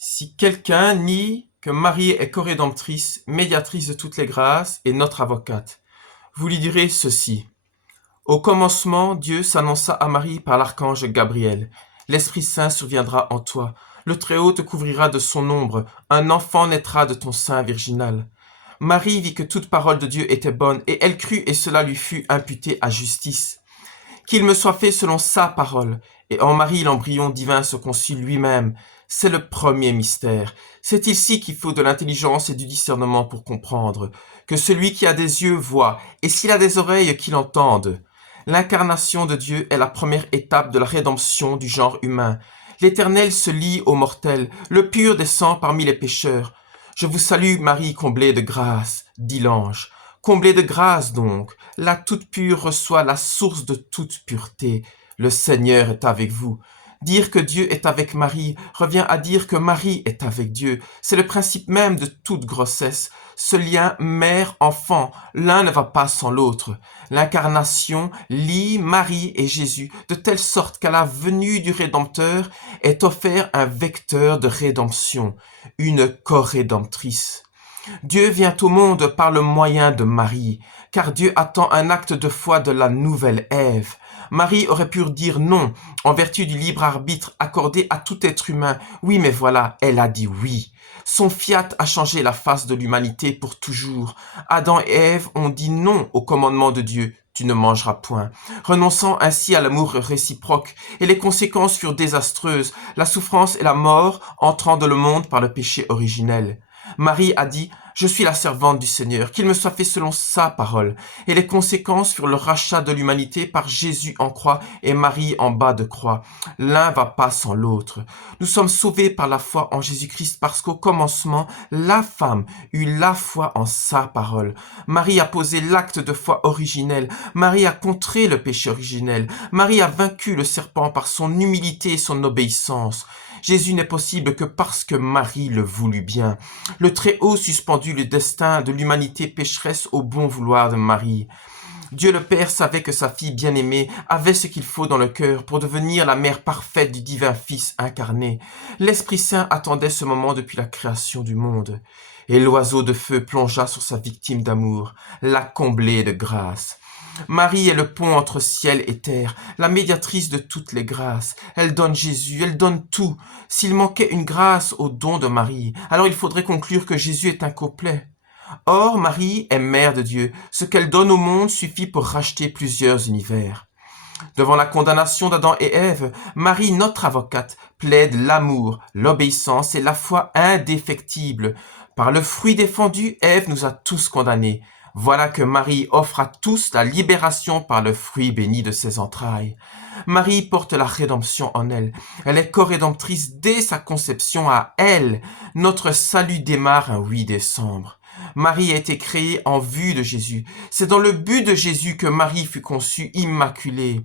Si quelqu'un nie que Marie est corédemptrice, médiatrice de toutes les grâces et notre avocate, vous lui direz ceci. Au commencement, Dieu s'annonça à Marie par l'archange Gabriel. L'Esprit Saint surviendra en toi. Le Très-Haut te couvrira de son ombre. Un enfant naîtra de ton sein virginal. Marie vit que toute parole de Dieu était bonne, et elle crut, et cela lui fut imputé à justice. Qu'il me soit fait selon sa parole. Et en Marie, l'embryon divin se conçut lui-même. C'est le premier mystère. C'est ici qu'il faut de l'intelligence et du discernement pour comprendre. Que celui qui a des yeux voit, et s'il a des oreilles, qu'il entende. L'incarnation de Dieu est la première étape de la rédemption du genre humain. L'Éternel se lie aux mortels, le pur descend parmi les pécheurs. Je vous salue, Marie, comblée de grâce, dit l'ange. Comblée de grâce donc, la toute pure reçoit la source de toute pureté. Le Seigneur est avec vous. Dire que Dieu est avec Marie revient à dire que Marie est avec Dieu. C'est le principe même de toute grossesse. Ce lien mère-enfant, l'un ne va pas sans l'autre. L'incarnation lie Marie et Jésus de telle sorte qu'à la venue du Rédempteur est offert un vecteur de rédemption, une corédemptrice. Dieu vient au monde par le moyen de Marie, car Dieu attend un acte de foi de la nouvelle Ève. Marie aurait pu dire non, en vertu du libre arbitre accordé à tout être humain. Oui, mais voilà, elle a dit oui. Son fiat a changé la face de l'humanité pour toujours. Adam et Ève ont dit non au commandement de Dieu. Tu ne mangeras point, renonçant ainsi à l'amour réciproque, et les conséquences furent désastreuses, la souffrance et la mort entrant dans le monde par le péché originel. Marie a dit « Je suis la servante du Seigneur, qu'il me soit fait selon sa parole ». Et les conséquences furent le rachat de l'humanité par Jésus en croix et Marie en bas de croix. L'un va pas sans l'autre. Nous sommes sauvés par la foi en Jésus-Christ parce qu'au commencement, la femme eut la foi en sa parole. Marie a posé l'acte de foi originel. Marie a contré le péché originel. Marie a vaincu le serpent par son humilité et son obéissance. Jésus n'est possible que parce que Marie le voulut bien. Le Très-Haut suspendit le destin de l'humanité pécheresse au bon vouloir de Marie. Dieu le Père savait que sa fille bien-aimée avait ce qu'il faut dans le cœur pour devenir la mère parfaite du divin Fils incarné. L'Esprit Saint attendait ce moment depuis la création du monde. Et l'oiseau de feu plongea sur sa victime d'amour, la comblée de grâce. Marie est le pont entre ciel et terre, la médiatrice de toutes les grâces. Elle donne Jésus, elle donne tout. S'il manquait une grâce au don de Marie, alors il faudrait conclure que Jésus est incomplet. Or, Marie est mère de Dieu. Ce qu'elle donne au monde suffit pour racheter plusieurs univers. Devant la condamnation d'Adam et Ève, Marie, notre avocate, plaide l'amour, l'obéissance et la foi indéfectible. Par le fruit défendu, Ève nous a tous condamnés. Voilà que Marie offre à tous la libération par le fruit béni de ses entrailles. Marie porte la rédemption en elle. Elle est corédemptrice dès sa conception à elle. Notre salut démarre un 8 décembre. Marie a été créée en vue de Jésus. C'est dans le but de Jésus que Marie fut conçue immaculée,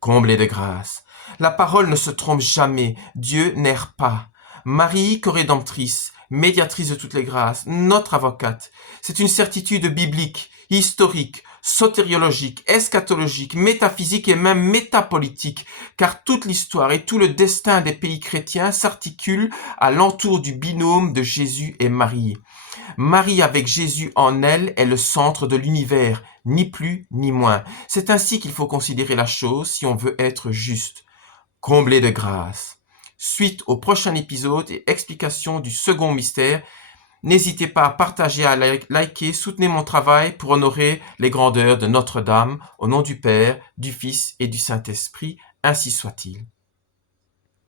comblée de grâce. La parole ne se trompe jamais. Dieu n'erre pas. Marie, corédemptrice, médiatrice de toutes les grâces, notre avocate. C'est une certitude biblique, historique, sotériologique, eschatologique, métaphysique et même métapolitique, car toute l'histoire et tout le destin des pays chrétiens s'articulent à l'entour du binôme de Jésus et Marie. Marie avec Jésus en elle est le centre de l'univers, ni plus ni moins. C'est ainsi qu'il faut considérer la chose si on veut être juste. Comblé de grâce. Suite au prochain épisode et explication du second mystère, n'hésitez pas à partager, à liker, soutenez mon travail pour honorer les grandeurs de Notre-Dame, au nom du Père, du Fils et du Saint-Esprit, ainsi soit-il.